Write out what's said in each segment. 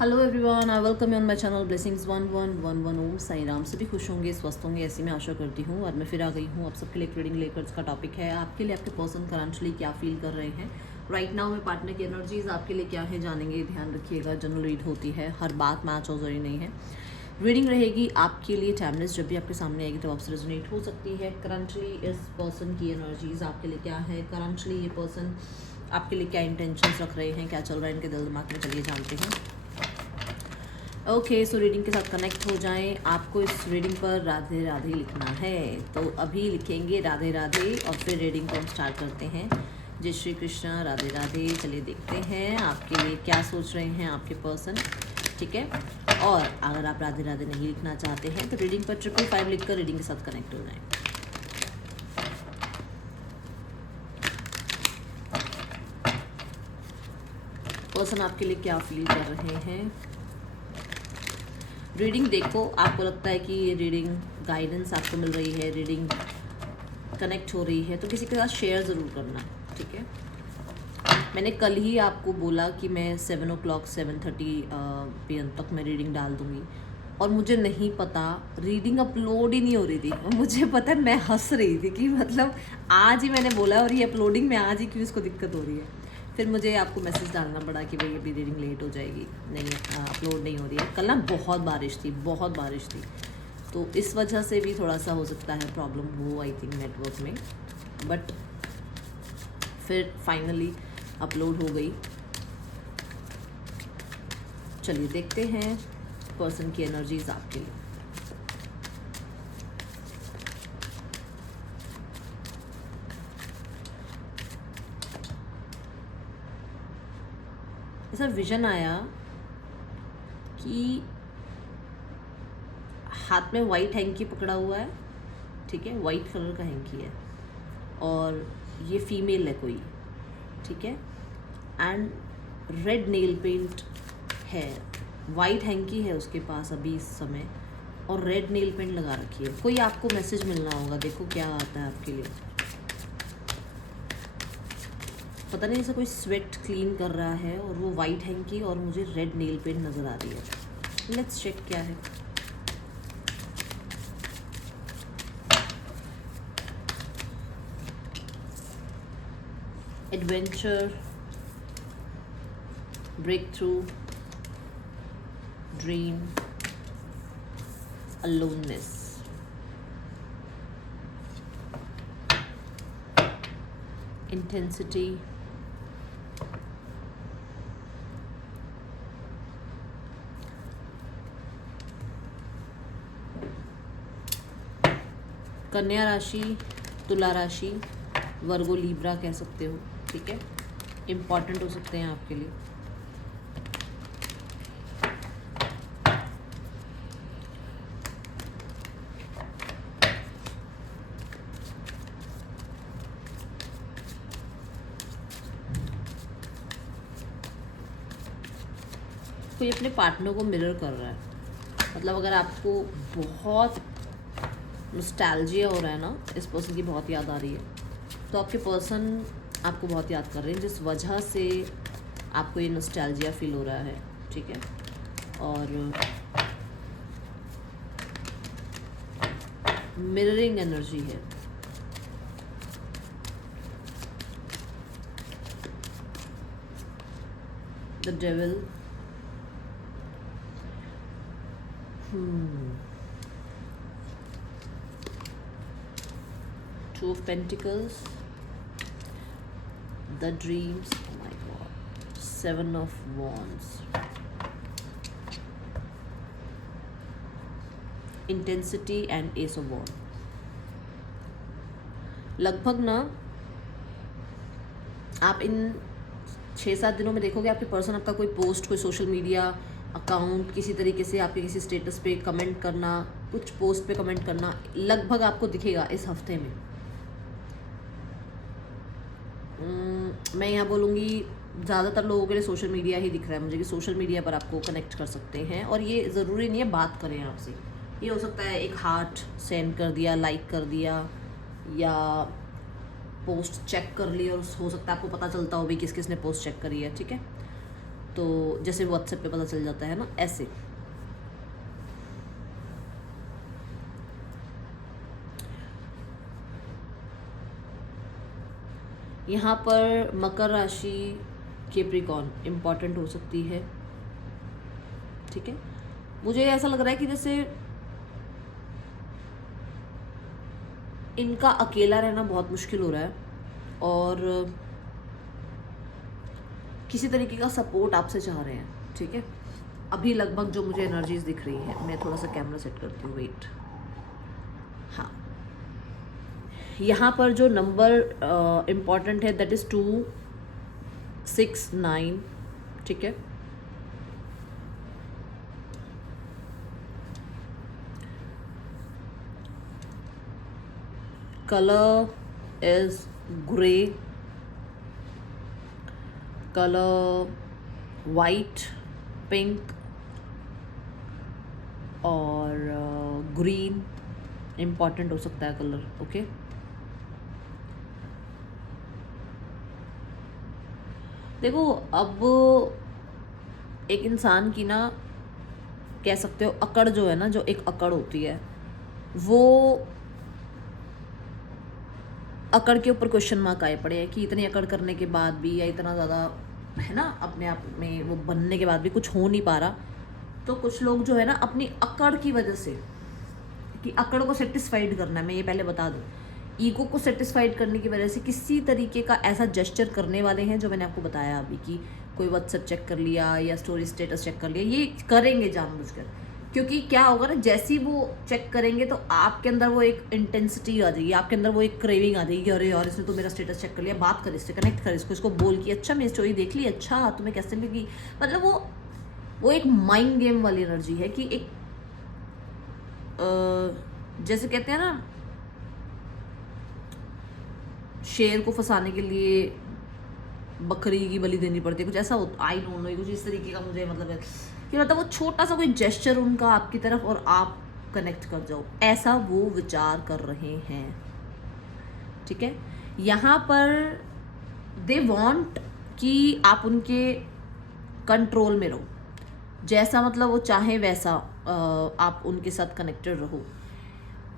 Hello everyone, I welcome you on my channel blessings 1111 ओम साई राम। सभी खुश होंगे, स्वस्थ होंगे, ऐसी मैं आशा करती हूँ। और मैं फिर आ गई हूँ आप सबके लिए रीडिंग लेकर। इसका टॉपिक है आपके लिए आपके पर्सन करंटली क्या फील कर रहे हैं राइट नाउ में। पार्टनर की एनर्जीज आपके लिए क्या है जानेंगे। ध्यान रखिएगा, जनरल रीड होती है, हर बात मैच हो जरूरी नहीं है। रीडिंग रहेगी आपके लिए टाइमलेस, जब भी आपके सामने आएगी तो आपसे रेजोनेट हो सकती है। करंटली इस पर्सन की एनर्जीज आपके लिए क्या है, करंटली ये पर्सन आपके लिए क्या इंटेंशंस रख रहे हैं, क्या चल रहा है इनके दिल दिमाग में, चलिए जानते हैं। ओके, सो रीडिंग के साथ कनेक्ट हो जाएं। आपको इस रीडिंग पर राधे राधे लिखना है तो अभी लिखेंगे राधे राधे और फिर रीडिंग को हम स्टार्ट करते हैं। जय श्री कृष्णा, राधे राधे। चलिए देखते हैं आपके लिए क्या सोच रहे हैं आपके पर्सन, ठीक है। और अगर आप राधे राधे नहीं लिखना चाहते हैं तो रीडिंग पर 555 लिखकर रीडिंग के साथ कनेक्ट हो जाएं। पर्सन आपके लिए क्या फील कर रहे हैं। रीडिंग देखो, आपको लगता है कि ये रीडिंग गाइडेंस आपको मिल रही है, रीडिंग कनेक्ट हो रही है तो किसी के साथ शेयर ज़रूर करना, ठीक है। मैंने कल ही आपको बोला कि मैं 7 o'clock 7:30 PM तक मैं रीडिंग डाल दूँगी और मुझे नहीं पता, रीडिंग अपलोड ही नहीं हो रही थी। और मुझे पता है, मैं हंस रही थी कि मतलब आज ही मैंने बोला और ये अपलोडिंग में आज ही क्यों इसको दिक्कत हो रही है। फिर मुझे आपको मैसेज डालना पड़ा कि भाई अभी रीडिंग लेट हो जाएगी, नहीं अपलोड नहीं हो रही है। कल ना बहुत बारिश थी, बहुत बारिश थी, तो इस वजह से भी थोड़ा सा हो सकता है प्रॉब्लम हो, आई थिंक नेटवर्क में। बट फिर फाइनली अपलोड हो गई। चलिए देखते हैं पर्सन की एनर्जीज आपके लिए। ऐसा विजन आया कि हाथ में वाइट हैंकी पकड़ा हुआ है, ठीक है, वाइट कलर का हैंकी है और ये फीमेल है कोई, ठीक है। एंड रेड नेल पेंट है, वाइट हैंकी है उसके पास अभी इस समय और रेड नेल पेंट लगा रखी है। कोई आपको मैसेज मिलना होगा, देखो क्या आता है आपके लिए। पता नहीं, जैसे कोई स्वेट क्लीन कर रहा है और वो वाइट हैंकी और मुझे रेड नेल पेंट नज़र आ रही है। लेट्स चेक क्या है। Adventure, breakthrough, dream, aloneness, intensity, कन्या राशि, तुला राशि, वर्गो लीब्रा कह सकते हो, ठीक है। इम्पॉर्टेंट हो सकते हैं आपके लिए। कोई अपने पार्टनर को मिरर कर रहा है, मतलब अगर आपको बहुत नॉस्टैल्जिया हो रहा है ना, इस पर्सन की बहुत याद आ रही है, तो आपके पर्सन आपको बहुत याद कर रहे हैं, जिस वजह से आपको ये नॉस्टैल्जिया फील हो रहा है, ठीक है। और मिररिंग एनर्जी है। The devil, Two of Pentacles, the Dreams, oh my god, 7 of Wands, Intensity and Ace of Wands। लगभग ना आप इन 6-7 दिनों में देखोगे आपके पर्सन आपका कोई पोस्ट, कोई सोशल मीडिया अकाउंट, किसी तरीके से आपके किसी स्टेटस पे कमेंट करना, कुछ पोस्ट पे कमेंट करना लगभग आपको दिखेगा इस हफ्ते में। मैं यहाँ बोलूँगी ज़्यादातर लोगों के लिए सोशल मीडिया ही दिख रहा है मुझे, कि सोशल मीडिया पर आपको कनेक्ट कर सकते हैं। और ये ज़रूरी नहीं है बात करें आपसे, ये हो सकता है एक हार्ट सेंड कर दिया, लाइक कर दिया, या पोस्ट चेक कर ली और हो सकता है आपको पता चलता हो भी किस किस ने पोस्ट चेक करी है, ठीक है। तो जैसे व्हाट्सएप पे पता चल जाता है ना, ऐसे। यहाँ पर मकर राशि, कैप्रिकॉर्न इम्पॉर्टेंट हो सकती है, ठीक है। मुझे ऐसा लग रहा है कि जैसे इनका अकेला रहना बहुत मुश्किल हो रहा है और किसी तरीके का सपोर्ट आपसे चाह रहे हैं, ठीक है। अभी लगभग जो मुझे एनर्जीज दिख रही है, मैं थोड़ा सा कैमरा सेट करती हूँ, वेट। हाँ, यहाँ पर जो नंबर इम्पॉर्टेंट है दैट इज़ 269, ठीक है। Colour is grey, colour white, pink और ग्रीन इम्पॉर्टेंट हो सकता है कलर, ओके। देखो, अब एक इंसान की ना, कह सकते हो अकड़ जो है ना, जो एक अकड़ होती है, वो अकड़ के ऊपर क्वेश्चन मार्क आए पड़े हैं कि इतनी अकड़ करने के बाद भी, या इतना ज़्यादा है ना अपने आप में वो बनने के बाद भी कुछ हो नहीं पा रहा। तो कुछ लोग जो है ना अपनी अकड़ की वजह से, कि अकड़ को सेटिस्फाइड करना है, मैं ये पहले बता दूँ, ईगो को सेटिस्फाइड करने की वजह से किसी तरीके का ऐसा जेस्चर करने वाले हैं, जो मैंने आपको बताया अभी कि कोई व्हाट्सएप चेक कर लिया या स्टोरी स्टेटस चेक कर लिया, ये करेंगे जानबूझकर। क्योंकि क्या होगा ना, जैसे ही वो चेक करेंगे तो आपके अंदर वो एक इंटेंसिटी आ जाएगी, आपके अंदर वो एक क्रेविंग आ जाएगी, अरे यार इसने तो मेरा स्टेटस चेक कर लिया, बात कर इससे, कनेक्ट कर इसको बोल कि अच्छा मेरी स्टोरी देख ली, अच्छा तुम्हें कैसे लगी। मतलब वो एक माइंड गेम वाली एनर्जी है कि एक जैसे कहते हैं ना, शेर को फंसाने के लिए बकरी की बलि देनी पड़ती है, कुछ ऐसा आई डोंट नो, कुछ इस तरीके का मुझे मतलब है कि मतलब वो छोटा सा कोई जेस्चर उनका आपकी तरफ और आप कनेक्ट कर जाओ, ऐसा वो विचार कर रहे हैं, ठीक है। यहाँ पर दे वांट कि आप उनके कंट्रोल में रहो, जैसा मतलब वो चाहे वैसा आप उनके साथ कनेक्टेड रहो।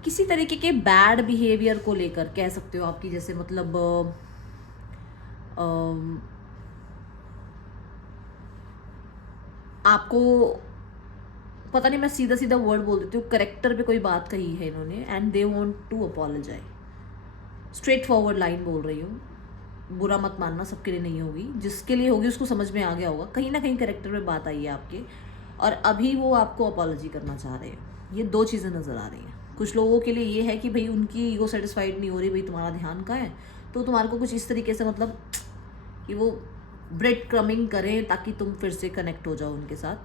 किसी तरीके के बैड बिहेवियर को लेकर कह सकते हो आपकी, जैसे मतलब आपको पता नहीं, मैं सीधा सीधा वर्ड बोल देती हूँ, करेक्टर पे कोई बात कही है इन्होंने, and they want to apologise. Straightforward line बोल रही हूँ, बुरा मत मानना, सबके लिए नहीं होगी, जिसके लिए होगी उसको समझ में आ गया होगा, कहीं ना कहीं करेक्टर में बात आई है आपके, और अभी वो आपको अपॉलॉजी करना चाह रहे हैं। ये दो चीज़ें नज़र आ रही हैं। कुछ लोगों के लिए ये है कि भाई उनकी ईगो सेटिस्फाइड नहीं हो रही, भाई तुम्हारा ध्यान कहाँ है, तो तुम्हारे को कुछ इस तरीके से मतलब कि वो ब्रेड क्रमिंग करें ताकि तुम फिर से कनेक्ट हो जाओ उनके साथ।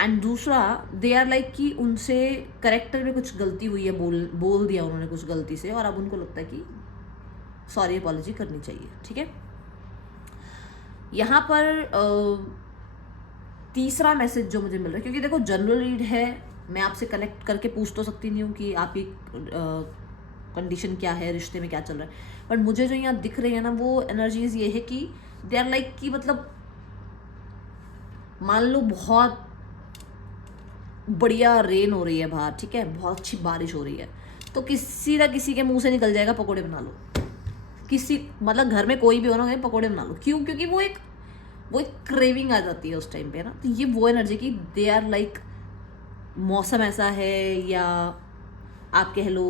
एंड दूसरा, दे आर लाइक कि उनसे करेक्टर में कुछ गलती हुई है, बोल दिया उन्होंने कुछ गलती से, और अब उनको लगता है कि सॉरी अपॉलॉजी करनी चाहिए, ठीक है। यहाँ पर तीसरा मैसेज जो मुझे मिल रहा है, क्योंकि देखो जनरल रीड है, मैं आपसे कनेक्ट करके पूछ तो सकती नहीं हूँ कि आपकी कंडीशन क्या है, रिश्ते में क्या चल रहा है, बट मुझे जो यहाँ दिख रही है ना, वो एनर्जीज ये है कि दे आर लाइक कि मतलब मान लो बहुत बढ़िया रेन हो रही है बाहर, ठीक है, बहुत अच्छी बारिश हो रही है, तो किसी ना किसी के मुंह से निकल जाएगा पकोड़े बना लो, किसी मतलब घर में कोई भी हो ना, पकोड़े बना लो। क्यों? क्योंकि वो एक क्रेविंग आ जाती है उस टाइम पे ना। तो ये वो एनर्जी की दे आर लाइक, मौसम ऐसा है, या आप कह लो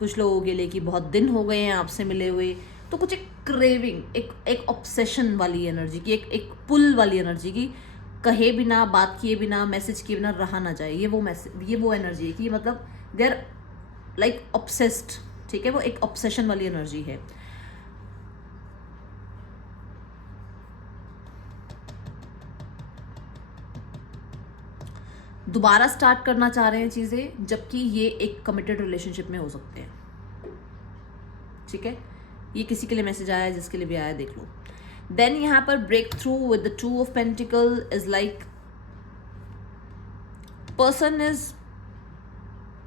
कुछ लोगों के लिए कि बहुत दिन हो गए हैं आपसे मिले हुए, तो कुछ एक क्रेविंग, एक ऑब्सेशन वाली एनर्जी की, एक पुल वाली एनर्जी की, कहे बिना, बात किए बिना, मैसेज किए बिना रहा ना जाए, ये वो एनर्जी है कि मतलब दे आर लाइक ऑब्सेस्ड, ठीक है, वो एक ऑब्सेशन वाली एनर्जी है। दोबारा स्टार्ट करना चाह रहे हैं चीज़ें, जबकि ये एक कमिटेड रिलेशनशिप में हो सकते हैं, ठीक है। ये किसी के लिए मैसेज आया है, जिसके लिए भी आया देख लो। देन यहाँ पर breakthrough with the 2 of pentacles is like person is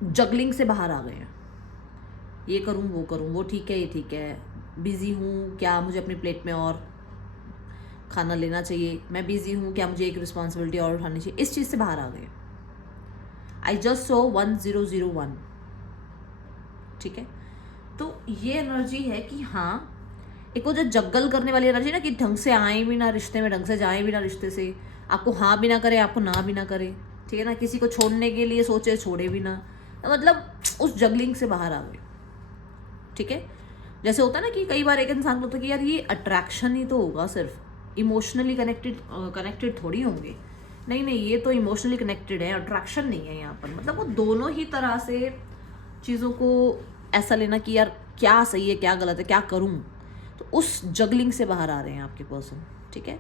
juggling से बाहर आ गए हैं, ये करूँ वो करूँ, वो ठीक है ये ठीक है, बिजी हूँ क्या, मुझे अपनी प्लेट में और खाना लेना चाहिए, मैं बिजी हूँ, क्या मुझे एक रिस्पॉन्सिबिलिटी और उठानी चाहिए, इस चीज़ से बाहर आ गए। I just so 1001। ठीक है, तो ये एनर्जी है कि हाँ, एक वो जो जग्गल करने वाली एनर्जी ना, कि ढंग से आए भी ना रिश्ते में, ढंग से जाए भी ना रिश्ते से, आपको हाँ भी ना करे, आपको ना भी ना करे, ठीक है ना, किसी को छोड़ने के लिए सोचे छोड़े भी ना, तो मतलब उस जगलिंग से बाहर आ गए। ठीक है, जैसे होता है ना कि कई बार एक इंसान को होता है कि यार ये अट्रैक्शन ही तो होगा, सिर्फ इमोशनली कनेक्टेड थोड़ी होंगे, नहीं नहीं, ये तो इमोशनली कनेक्टेड है, अट्रैक्शन नहीं है यहाँ पर। मतलब वो दोनों ही तरह से चीज़ों को ऐसा लेना कि यार क्या सही है क्या गलत है, क्या करूँ, तो उस जगलिंग से बाहर आ रहे हैं आपके पर्सन। ठीक है,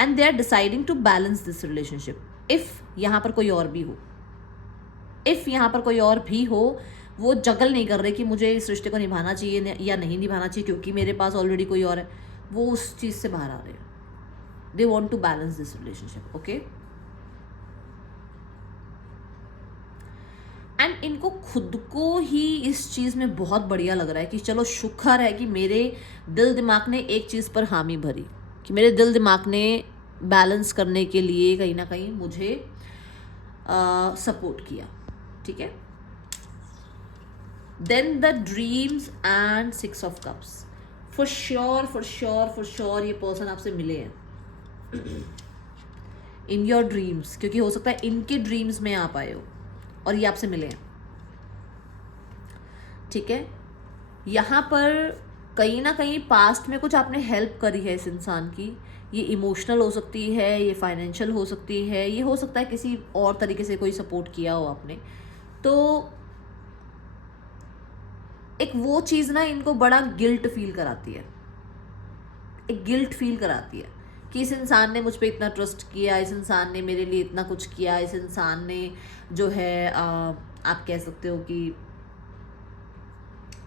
and they are deciding to balance this relationship. If यहाँ पर कोई और भी हो, इफ़ यहाँ पर कोई और भी हो, वो जगल नहीं कर रहे कि मुझे इस रिश्ते को निभाना चाहिए या नहीं निभाना चाहिए क्योंकि मेरे पास ऑलरेडी कोई और है, वो उस चीज़ से बाहर आ रहे हैं। They want to balance this relationship. Okay, and इनको खुद को ही इस चीज़ में बहुत बढ़िया लग रहा है कि चलो शुक्र है कि मेरे दिल दिमाग ने एक चीज़ पर हामी भरी, कि मेरे दिल दिमाग ने बैलेंस करने के लिए कहीं ना कहीं मुझे सपोर्ट किया। ठीक है, then the dreams and 6 of cups. For sure ये पर्सन आपसे मिले हैं इन योर ड्रीम्स, क्योंकि हो सकता है इनके ड्रीम्स में आप आए हो और ये आपसे मिले हैं। ठीक है, यहाँ पर कहीं ना कहीं पास्ट में कुछ आपने हेल्प करी है इस इंसान की, ये इमोशनल हो सकती है, ये फाइनेंशियल हो सकती है, ये हो सकता है किसी और तरीके से कोई सपोर्ट किया हो आपने। तो एक वो चीज़ ना इनको बड़ा गिल्ट फील कराती है, एक गिल्ट फील कराती है कि इस इंसान ने मुझ पर इतना ट्रस्ट किया, इस इंसान ने मेरे लिए इतना कुछ किया, इस इंसान ने जो है आप कह सकते हो कि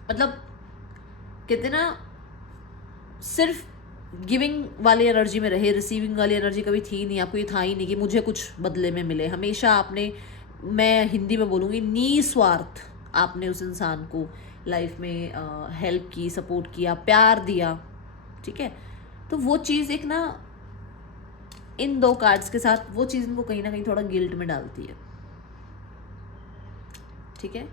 मतलब कहते ना, सिर्फ गिविंग वाली एनर्जी में रहे, रिसीविंग वाली एनर्जी कभी थी नहीं, आपको ये था ही नहीं कि मुझे कुछ बदले में मिले। हमेशा आपने, मैं हिंदी में बोलूँगी, निस्वार्थ आपने उस इंसान को लाइफ में हेल्प की, सपोर्ट किया, प्यार दिया। ठीक है, तो वो चीज़ एक ना इन 2 कार्ड्स के साथ वो चीज़ इनको कहीं ना कहीं थोड़ा गिल्ट में डालती है। ठीक है,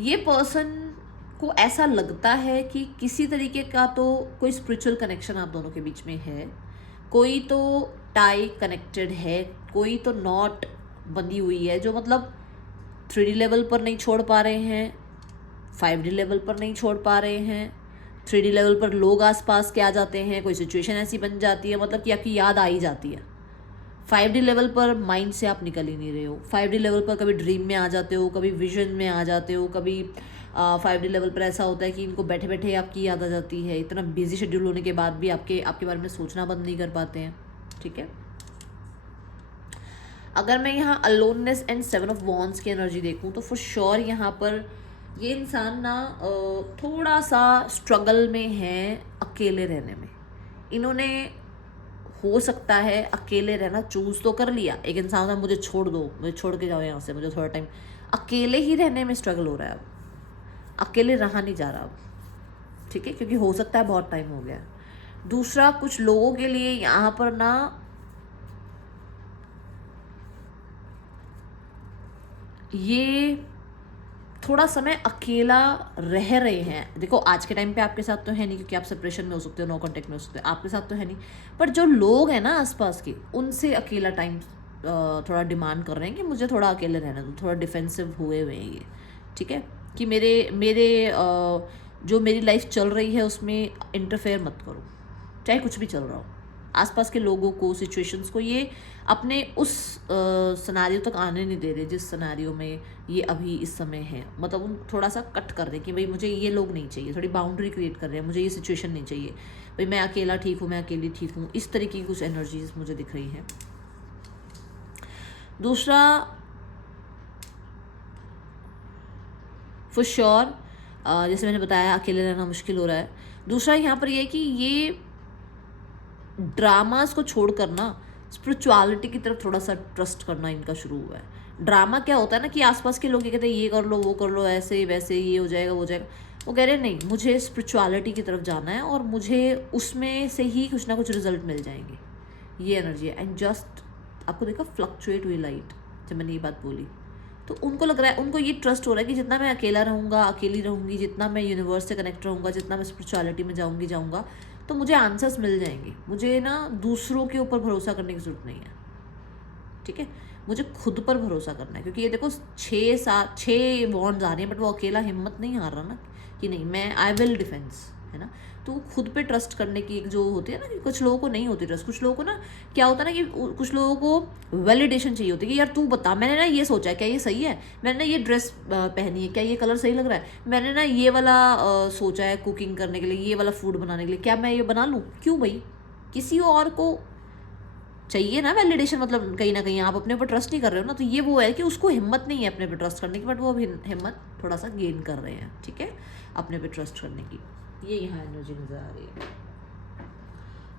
ये पर्सन को ऐसा लगता है कि किसी तरीके का तो कोई स्पिरिचुअल कनेक्शन आप दोनों के बीच में है, कोई तो टाई कनेक्टेड है, कोई तो नॉट बंधी हुई है, जो मतलब 3D लेवल पर नहीं छोड़ पा रहे हैं, 5D लेवल पर नहीं छोड़ पा रहे हैं। 3D लेवल पर लोग आसपास के आ जाते हैं, कोई सिचुएशन ऐसी बन जाती है, मतलब कि आपकी याद आ ही जाती है। 5D लेवल पर माइंड से आप निकल ही नहीं रहे हो। 5D लेवल पर कभी ड्रीम में आ जाते हो, कभी विजन में आ जाते हो, कभी 5D लेवल पर ऐसा होता है कि इनको बैठे बैठे आपकी याद आ जाती है। इतना बिजी शेड्यूल होने के बाद भी आपके बारे में सोचना बंद नहीं कर पाते हैं। ठीक है, अगर मैं यहाँ अलोननेस एंड 7 ऑफ वॉन्ड्स की एनर्जी देखूँ तो फॉर श्योर यहाँ पर ये इंसान ना थोड़ा सा स्ट्रगल में है अकेले रहने में। इन्होंने हो सकता है अकेले रहना चूज़ तो कर लिया, एक इंसान ने मुझे छोड़ दो, मुझे छोड़ के जाओ यहाँ से, मुझे थोड़ा टाइम अकेले ही रहने में स्ट्रगल हो रहा है, अब अकेले रहा नहीं जा रहा अब। ठीक है, क्योंकि हो सकता है बहुत टाइम हो गया। दूसरा, कुछ लोगों के लिए यहाँ पर ना ये थोड़ा समय अकेला रह रहे हैं। देखो आज के टाइम पे आपके साथ तो है नहीं, क्योंकि आप सेपरेशन में हो सकते हो, नो कांटेक्ट में हो सकते हो, आपके साथ तो है नहीं, पर जो लोग हैं ना आसपास के, उनसे अकेला टाइम थोड़ा डिमांड कर रहे हैं कि मुझे थोड़ा अकेले रहना दो, थोड़ा डिफेंसिव हुए हुए हैं ये। ठीक है, कि मेरे जो मेरी लाइफ चल रही है उसमें इंटरफेयर मत करो, चाहे कुछ भी चल रहा हो। आसपास के लोगों को, सिचुएशंस को ये अपने उस सिनेरियो तक आने नहीं दे रहे जिस सिनेरियो में ये अभी इस समय है। मतलब उन थोड़ा सा कट कर रहे हैं कि भाई मुझे ये लोग नहीं चाहिए, थोड़ी बाउंड्री क्रिएट कर रहे हैं, मुझे ये सिचुएशन नहीं चाहिए, भाई मैं अकेला ठीक हूँ, मैं अकेली ठीक हूँ। इस तरीके की कुछ एनर्जीज मुझे दिख रही हैं। दूसरा, फॉर श्योर जैसे मैंने बताया अकेले रहना मुश्किल हो रहा है। दूसरा यहाँ पर ये कि ये ड्रामास को छोड़कर ना स्पिरिचुअलिटी की तरफ थोड़ा सा ट्रस्ट करना इनका शुरू हुआ है। ड्रामा क्या होता है ना कि आसपास के लोग ये कहते हैं ये कर लो, वो कर लो, ऐसे वैसे, ये हो जाएगा, वो हो जाएगा। वो कह रहे हैं नहीं, मुझे स्पिरिचुअलिटी की तरफ जाना है और मुझे उसमें से ही कुछ ना कुछ रिजल्ट मिल जाएंगे। ये एनर्जी है। एंड जस्ट आपको देखा फ्लक्चुएट हुई लाइट जब मैंने ये बात बोली, तो उनको लग रहा है, उनको ये ट्रस्ट हो रहा है कि जितना मैं अकेला रहूँगा, अकेली रहूँगी, जितना मैं यूनिवर्स से कनेक्ट रहूँगा, जितना मैं स्पिरिचुअलिटी में जाऊँगा, तो मुझे आंसर्स मिल जाएंगे। मुझे ना दूसरों के ऊपर भरोसा करने की ज़रूरत नहीं है, ठीक है, मुझे खुद पर भरोसा करना है। क्योंकि ये देखो 6 वॉन्ड्स आ रही हैं, बट वो अकेला हिम्मत नहीं हार रहा ना कि नहीं मैं आई विल डिफेंस, है ना। तो खुद पे ट्रस्ट करने की एक जो होती है ना, कि कुछ लोगों को नहीं होती ट्रस्ट, कुछ लोगों को ना क्या होता है ना कि कुछ लोगों को वैलिडेशन चाहिए होती है कि यार तू बता, मैंने ना ये सोचा है, क्या ये सही है, मैंने ना ये ड्रेस पहनी है, क्या ये कलर सही लग रहा है, मैंने ना ये वाला सोचा है कुकिंग करने के लिए, ये वाला फूड बनाने के लिए, क्या मैं ये बना लूँ? क्यों भाई, किसी और को चाहिए ना वैलिडेशन। मतलब कहीं ना कहीं आप अपने ऊपर ट्रस्ट नहीं कर रहे हो ना, तो ये वो है कि उसको हिम्मत नहीं है अपने पे ट्रस्ट करने की, बट वो अब हिम्मत थोड़ा सा गेन कर रहे हैं, ठीक है, अपने पे ट्रस्ट करने की। ये यहाँ एनर्जी नज़र आ रही है।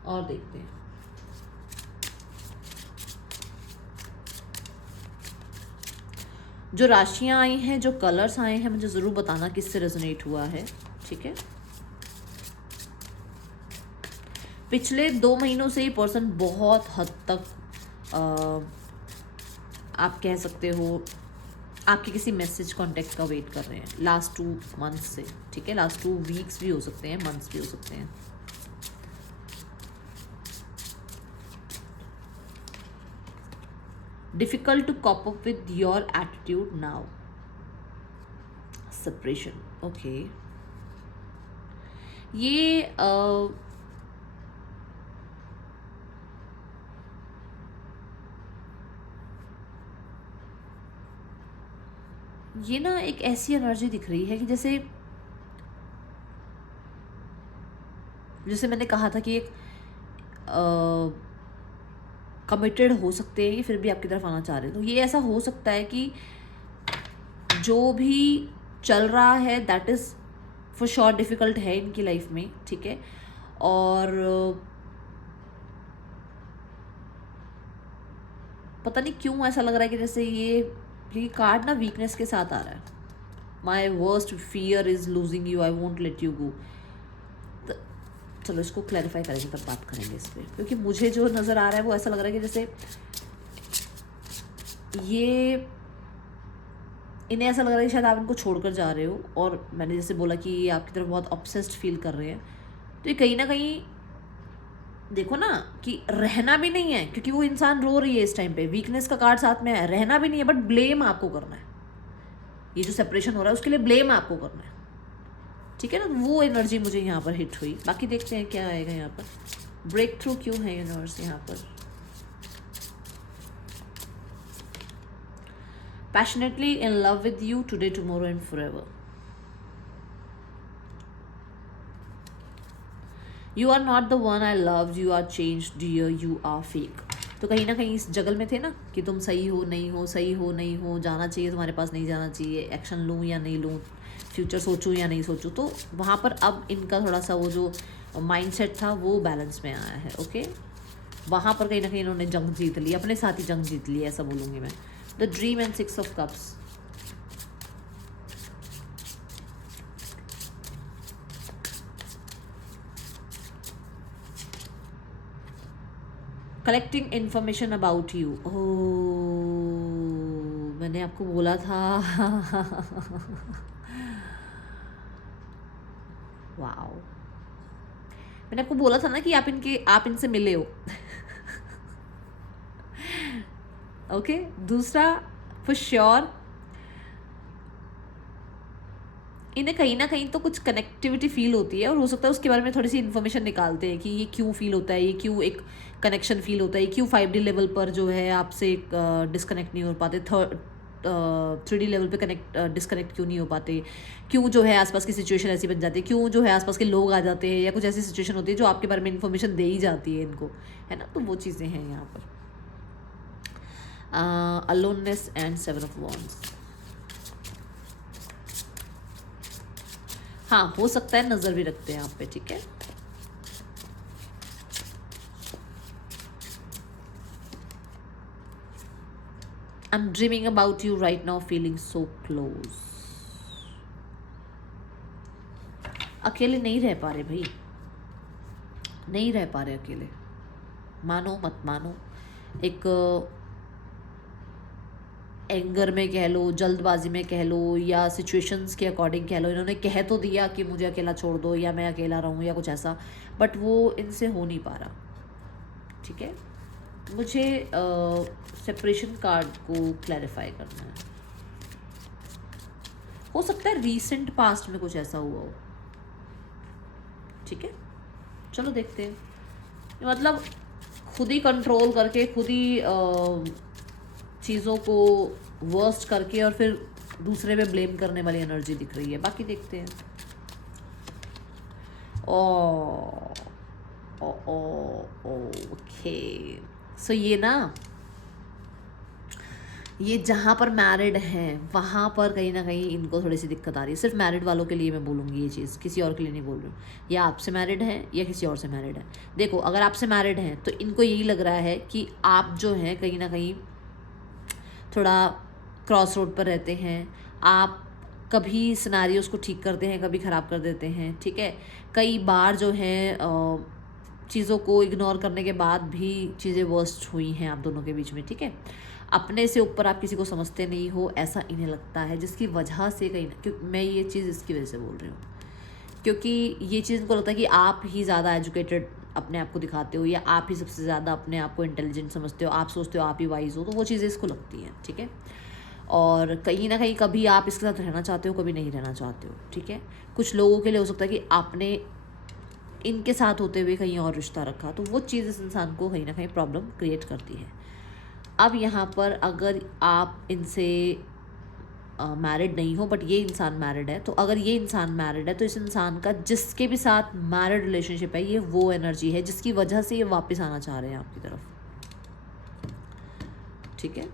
और देखते हैं जो राशियाँ आई हैं, जो कलर्स आए हैं, मुझे ज़रूर बताना किससे रेजोनेट हुआ है, ठीक है। पिछले 2 महीनों से ये पर्सन बहुत हद तक आप कह सकते हो आपके किसी मैसेज कॉन्टेक्ट का वेट कर रहे हैं लास्ट 2 मंथ्स से, ठीक है। लास्ट 2 वीक्स भी हो सकते हैं, मंथ्स भी हो सकते हैं। Difficult to cope up with your attitude now, separation, okay. ये ना एक ऐसी एनर्जी दिख रही है कि जैसे जैसे मैंने कहा था कि एक कमिटेड हो सकते हैं ये, फिर भी आपकी तरफ आना चाह रहे हैं। तो ये ऐसा हो सकता है कि जो भी चल रहा है that is for sure difficult है इनकी लाइफ में, ठीक है। और पता नहीं क्यों ऐसा लग रहा है कि जैसे ये कार्ड ना वीकनेस के साथ आ रहा है। माई worst fear is losing you, I won't let you go. चलो इसको क्लैरिफाई करेंगे, तब बात करेंगे इस पर। क्योंकि मुझे जो नज़र आ रहा है वो ऐसा लग रहा है कि जैसे ये इन्हें ऐसा लग रहा है कि शायद आप इनको छोड़कर जा रहे हो, और मैंने जैसे बोला कि ये आपकी तरफ बहुत ऑब्सेस्ड फील कर रहे हैं। तो ये कहीं ना कहीं देखो ना कि रहना भी नहीं है, क्योंकि वो इंसान रो रही है इस टाइम पे, वीकनेस का कार्ड साथ में है, रहना भी नहीं है, बट ब्लेम आपको करना है। ये जो सेपरेशन हो रहा है उसके लिए ब्लेम आपको करना है, ठीक है ना। वो एनर्जी मुझे यहाँ पर हिट हुई। बाकी देखते हैं क्या आएगा यहाँ पर। ब्रेक थ्रू क्यों है यूनिवर्स यहाँ पर? Passionately in love with you today tomorrow and forever. You are not the one I love, you are change dear, you are fake. तो कहीं ना कहीं इस जगल में थे ना कि तुम सही हो नहीं हो, सही हो नहीं हो, जाना चाहिए तुम्हारे पास नहीं जाना चाहिए, एक्शन लूँ या नहीं लूँ, फ्यूचर सोचूं या नहीं सोचूं। तो वहाँ पर अब इनका थोड़ा सा वो जो माइंडसेट था वो बैलेंस में आया है, ओके। वहाँ पर कहीं ना कहीं इन्होंने जंग जीत ली, अपने साथ ही जंग जीत ली, ऐसा बोलूँगी मैं। The dream and 6 of cups. Collecting information about you. Oh, मैंने आपको बोला था वाओ, मैंने आपको बोला था ना कि आप इनसे मिले हो ओके। दूसरा फॉर श्योर इन्हें कहीं ना कहीं तो कुछ कनेक्टिविटी फील होती है, और हो सकता है उसके बारे में थोड़ी सी इन्फॉर्मेशन निकालते हैं कि ये क्यों फील होता है, ये क्यों एक कनेक्शन फील होता है, ये क्यों 5D लेवल पर जो है आपसे डिस्कनेक्ट नहीं हो पाते, 3D लेवल पे डिस्कनेक्ट क्यों नहीं हो पाते, क्यों जो है आसपास की सिचुएशन ऐसी बन जाती है, क्यों जो है आसपास के लोग आ जाते हैं, या कुछ ऐसी सिचुएशन होती है जो आपके बारे में इन्फॉर्मेशन दे ही जाती है इनको, है ना। तो वो चीज़ें हैं यहाँ पर। Aloneness and 7 of wands. हाँ, हो सकता है नज़र भी रखते हैं आप पे, ठीक है। I'm dreaming about you right now, feeling so close. अकेले नहीं रह पा रहे भाई, नहीं रह पा रहे अकेले। मानो मत मानो, एक एंगर में कह लो, जल्दबाजी में कह लो, या सिचुएशंस के अकॉर्डिंग कह लो, इन्होंने कह तो दिया कि मुझे अकेला छोड़ दो या मैं अकेला रहूँ या कुछ ऐसा, बट वो इनसे हो नहीं पा रहा। ठीक है, मुझे सेपरेशन कार्ड को क्लैरिफाई करना है। हो सकता है रीसेंट पास्ट में कुछ ऐसा हुआ हो। ठीक है, चलो देखते हैं। मतलब खुद ही कंट्रोल करके, खुद ही चीज़ों को वर्स्ट करके और फिर दूसरे पे ब्लेम करने वाली एनर्जी दिख रही है। बाकी देखते हैं। ओके, सो ये ना, ये जहाँ पर मैरिड हैं वहाँ पर कहीं ना कहीं इनको थोड़ी सी दिक्कत आ रही है। सिर्फ मैरिड वालों के लिए मैं बोलूँगी ये चीज़, किसी और के लिए नहीं बोल रही हूँ। या आपसे मैरिड हैं या किसी और से मैरिड है। देखो, अगर आपसे मैरिड हैं तो इनको यही लग रहा है कि आप जो हैं कहीं ना कहीं थोड़ा क्रॉस रोड पर रहते हैं। आप कभी सिनेरियोस को ठीक करते हैं, कभी ख़राब कर देते हैं। ठीक है, कई बार जो है चीज़ों को इग्नोर करने के बाद भी चीज़ें वर्स्ट हुई हैं आप दोनों के बीच में। ठीक है, अपने से ऊपर आप किसी को समझते नहीं हो, ऐसा इन्हें लगता है, जिसकी वजह से कहीं ना, क्योंकि मैं ये चीज़ इसकी वजह से बोल रही हूँ क्योंकि ये चीज़ इनको लगता है कि आप ही ज़्यादा एजुकेटेड अपने आप को दिखाते हो, या आप ही सबसे ज़्यादा अपने आप को इंटेलिजेंट समझते हो, आप सोचते हो आप ही वाइज हो, तो वो चीज़ें इसको लगती हैं। ठीक है, और कहीं ना कहीं कभी आप इसके साथ रहना चाहते हो, कभी नहीं रहना चाहते हो। ठीक है, कुछ लोगों के लिए हो सकता है कि आपने इनके साथ होते हुए कहीं और रिश्ता रखा, तो वो चीज़ इस इंसान को कहीं ना कहीं प्रॉब्लम क्रिएट करती है। अब यहाँ पर अगर आप इनसे मैरिड नहीं हो, बट ये इंसान मैरिड है, तो अगर ये इंसान मैरिड है तो इस इंसान का जिसके भी साथ मैरिड रिलेशनशिप है, ये वो एनर्जी है जिसकी वजह से ये वापस आना चाह रहे हैं आपकी तरफ। ठीक है,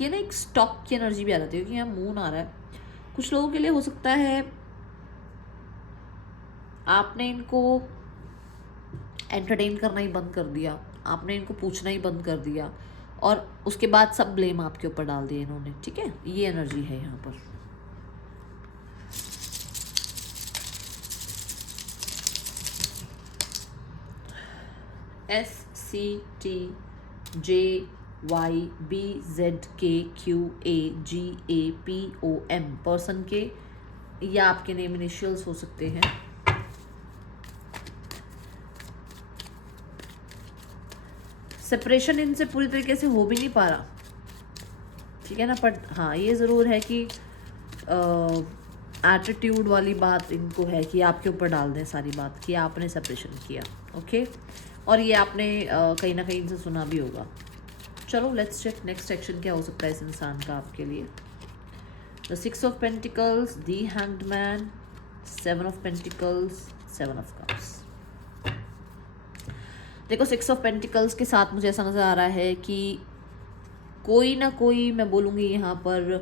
ये ना एक स्टॉक की एनर्जी भी आ जाती है, क्योंकि यहाँ मून आ रहा है। कुछ लोगों के लिए हो सकता है आपने इनको एंटरटेन करना ही बंद कर दिया, आपने इनको पूछना ही बंद कर दिया, और उसके बाद सब ब्लेम आपके ऊपर डाल दिया इन्होंने। ठीक है, ये एनर्जी है यहाँ पर। SCTJYBZKQAGAPOM पर्सन के, या आपके नेम इनिशियल्स हो सकते हैं। सेपरेशन इनसे पूरी तरीके से हो भी नहीं पा रहा। ठीक है ना, बट हाँ ये ज़रूर है कि एटीट्यूड वाली बात इनको है कि आपके ऊपर डाल दें सारी बात कि आपने सेपरेशन किया। ओके, और ये आपने कहीं ना कहीं इनसे सुना भी होगा। चलो लेट्स चेक नेक्स्ट एक्शन क्या हो सकता है इस इंसान का आपके लिए। The 6 of pentacles, the hanged man, 7 of pentacles, 7 of cups. देखो, 6 ऑफ पेंटिकल्स के साथ मुझे ऐसा नज़र आ रहा है कि कोई ना कोई, मैं बोलूँगी यहाँ पर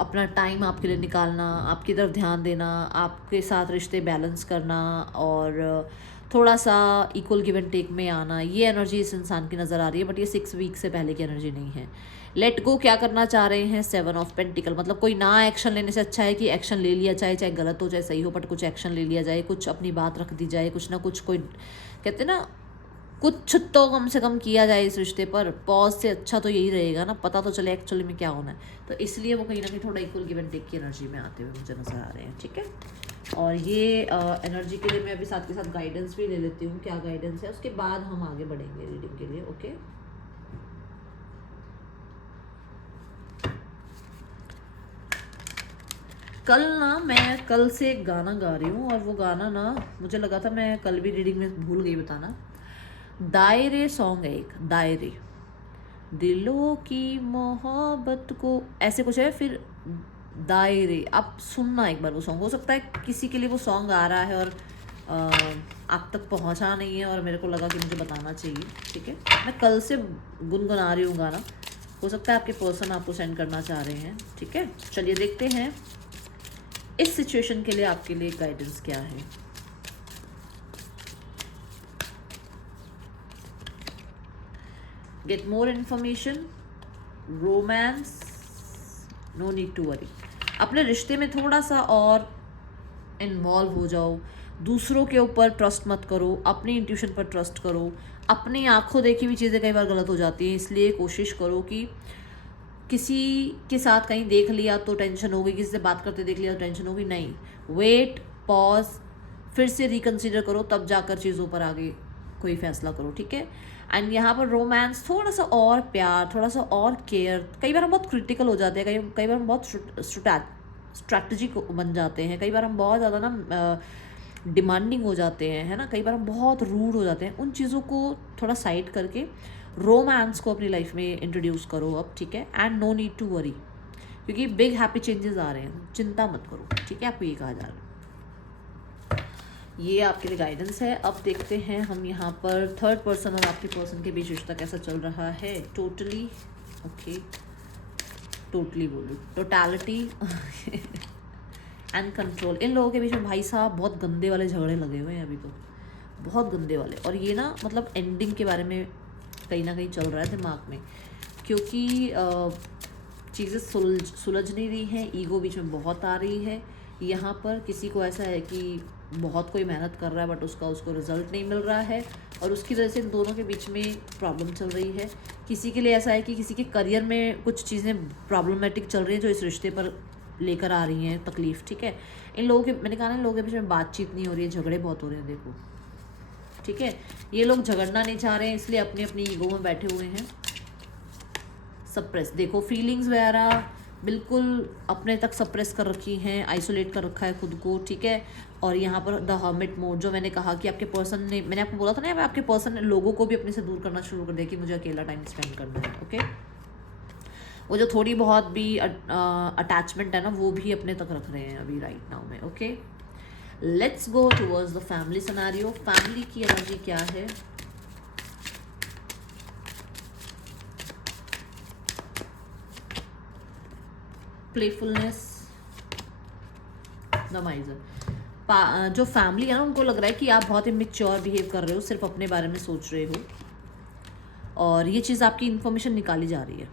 अपना टाइम आपके लिए निकालना, आपकी तरफ ध्यान देना, आपके साथ रिश्ते बैलेंस करना, और थोड़ा सा इक्वल गिव एंड टेक में आना, ये एनर्जी इस इंसान की नज़र आ रही है। बट ये 6 वीक से पहले की एनर्जी नहीं है। लेट गो क्या करना चाह रहे हैं, 7 ऑफ पेंटिकल। मतलब कोई ना एक्शन लेने से अच्छा है कि एक्शन ले लिया जाए, चाहे गलत हो चाहे सही हो, बट कुछ एक्शन ले लिया जाए, कुछ अपनी बात रख दी जाए, कुछ ना कुछ, कोई कहते ना, कुछ तो कम से कम किया जाए इस रिश्ते पर। पॉज से अच्छा तो यही रहेगा ना, पता तो चले एक्चुअली में क्या होना है। तो इसलिए वो कहीं ना कहीं थोड़ा इक्वल गिव एंड टेक की एनर्जी में आते हुए मुझे नज़र आ रहे हैं। ठीक है, और ये एनर्जी के लिए मैं अभी साथ के साथ गाइडेंस भी ले लेती हूँ, क्या गाइडेंस है, उसके बाद हम आगे बढ़ेंगे रीडिंग के लिए। ओके, कल से एक गाना गा रही हूँ, और वो गाना ना मुझे लगा था मैं कल भी रीडिंग में भूल गई बताना। दायरे सॉन्ग है एक, दायरे, दिलों की मोहब्बत को, ऐसे कुछ है, फिर दायरे। आप सुनना एक बार वो सॉन्ग। हो सकता है किसी के लिए वो सॉन्ग आ रहा है और आप तक पहुंचा नहीं है, और मेरे को लगा कि मुझे बताना चाहिए। ठीक है, मैं कल से गुनगुना रही हूँ गाना, हो सकता है आपके पर्सन आपको सेंड करना चाह रहे हैं। ठीक है, चलिए देखते हैं इस सिचुएशन के लिए आपके लिए गाइडेंस क्या है। Get more information, romance, no need to worry. अपने रिश्ते में थोड़ा सा और इन्वॉल्व हो जाओ, दूसरों के ऊपर ट्रस्ट मत करो, अपनी इंट्यूशन पर ट्रस्ट करो। अपनी आंखों देखी हुई चीज़ें कई बार गलत हो जाती हैं, इसलिए कोशिश करो कि किसी के साथ कहीं देख लिया तो टेंशन हो गई, किसी से बात करते देख लिया तो टेंशन हो गई, नहीं, वेट, पॉज, फिर से रिकंसिडर करो, तब जाकर चीज़ों पर आगे कोई फैसला करो, ठीक है। एंड यहाँ पर रोमांस, थोड़ा सा और प्यार, थोड़ा सा और केयर। कई बार हम बहुत क्रिटिकल हो जाते हैं, कई बार हम बहुत स्ट्रैटेजिक बन जाते हैं, कई बार हम बहुत ज़्यादा ना डिमांडिंग हो जाते हैं, है ना, कई बार हम बहुत रूड हो जाते हैं। उन चीज़ों को थोड़ा साइड करके रोमांस को अपनी लाइफ में इंट्रोड्यूस करो अब, ठीक है। And no need to worry, क्योंकि बिग हैप्पी चेंजेस आ रहे हैं, चिंता मत करो, ठीक है। आपको ये कहा जा रहा है, ये आपके लिए गाइडेंस है। अब देखते हैं हम यहाँ पर थर्ड पर्सन और आपके पर्सन के बीच रिश्ता कैसा चल रहा है। टोटली, ओके, टोटली बोलूँ, टोटलिटी एंड कंट्रोल। इन लोगों के बीच में भाई साहब बहुत गंदे वाले झगड़े लगे हुए हैं अभी तो, बहुत गंदे वाले। और ये ना मतलब एंडिंग के बारे में कहीं ना कहीं चल रहा है दिमाग में, क्योंकि चीज़ें सुलझ नहीं रही हैं, ईगो बीच में बहुत आ रही है। यहाँ पर किसी को ऐसा है कि बहुत कोई मेहनत कर रहा है बट उसको रिजल्ट नहीं मिल रहा है, और उसकी वजह से इन दोनों के बीच में प्रॉब्लम चल रही है। किसी के लिए ऐसा है कि किसी के करियर में कुछ चीज़ें प्रॉब्लमेटिक चल रही हैं जो इस रिश्ते पर लेकर आ रही हैं तकलीफ़, ठीक है। इन लोगों के, मैंने कहा ना, इन लोगों के बीच में बातचीत नहीं हो रही है, झगड़े बहुत हो रहे हैं, देखो, ठीक है। ये लोग झगड़ना नहीं चाह रहे हैं, इसलिए अपनी अपनी ईगो में बैठे हुए हैं, सप्रेस, देखो, फीलिंग्स वगैरह बिल्कुल अपने तक सप्रेस कर रखी हैं, आइसोलेट कर रखा है खुद को, ठीक है। और यहाँ पर द हर्मिट मोड, जो मैंने कहा कि आपके पर्सन ने, मैंने आपको बोला था ना, आपके पर्सन ने लोगों को भी अपने से दूर करना शुरू कर दिया कि मुझे अकेला टाइम स्पेंड करना है, ओके। वो जो थोड़ी बहुत भी अटैचमेंट है ना, वो भी अपने तक रख रहे हैं अभी राइट नाउ में, okay. Let's go towards the family scenario. Family की एनर्जी क्या है? Playfulness, the माइजर। जो फैमिली है ना, उनको लग रहा है कि आप बहुत इमेच्योर बिहेव कर रहे हो, सिर्फ अपने बारे में सोच रहे हो, और ये चीज़ आपकी इन्फॉर्मेशन निकाली जा रही है,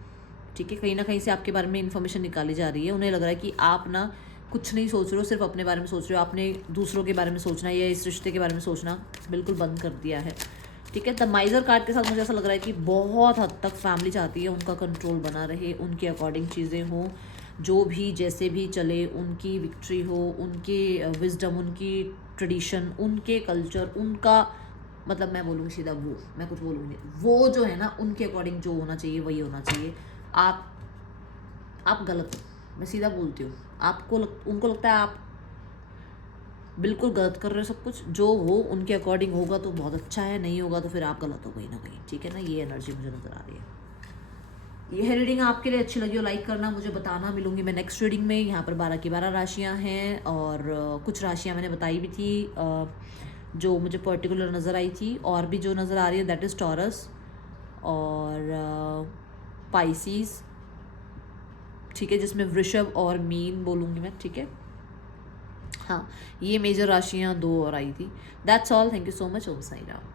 ठीक है। कहीं ना कहीं से आपके बारे में इन्फॉर्मेशन निकाली जा रही है। उन्हें लग रहा है कि आप ना कुछ नहीं सोच रहे हो, सिर्फ अपने बारे में सोच रहे हो। आपने दूसरों के बारे में सोचना या इस रिश्ते के बारे में सोचना बिल्कुल बंद कर दिया है, ठीक है। द माइजर कार्ड के साथ मुझे ऐसा लग रहा है कि बहुत हद तक फैमिली चाहती है उनका कंट्रोल बना रहे, उनके अकॉर्डिंग चीज़ें हों, जो भी जैसे भी चले, उनकी विक्ट्री हो, उनके विजडम, उनकी ट्रेडिशन, उनके कल्चर, उनका, मतलब मैं बोलूँगी सीधा, वो, मैं कुछ बोलूँगी नहीं, वो जो है ना, उनके अकॉर्डिंग जो होना चाहिए वही होना चाहिए। आप गलत हो, मैं सीधा बोलती हूँ। उनको लगता है आप बिल्कुल गलत कर रहे हो, सब कुछ जो हो उनके अकॉर्डिंग होगा तो बहुत अच्छा है, नहीं होगा तो फिर आप गलत हो कहीं ना कहीं, ठीक है ना। ये एनर्जी मुझे नज़र आ रही है। यह रीडिंग आपके लिए अच्छी लगी हो, लाइक करना, मुझे बताना। मिलूंगी मैं नेक्स्ट रीडिंग में। यहाँ पर 12 की 12 राशियाँ हैं, और कुछ राशियाँ मैंने बताई भी थी जो मुझे पर्टिकुलर नज़र आई थी, और भी जो नज़र आ रही है दैट इज़ टॉरस और पाइसीज, ठीक है, जिसमें वृषभ और मीन बोलूँगी मैं, ठीक है। हाँ, ये मेजर राशियाँ 2 और आई थी। That's all, thank you so much. ओम साई राम।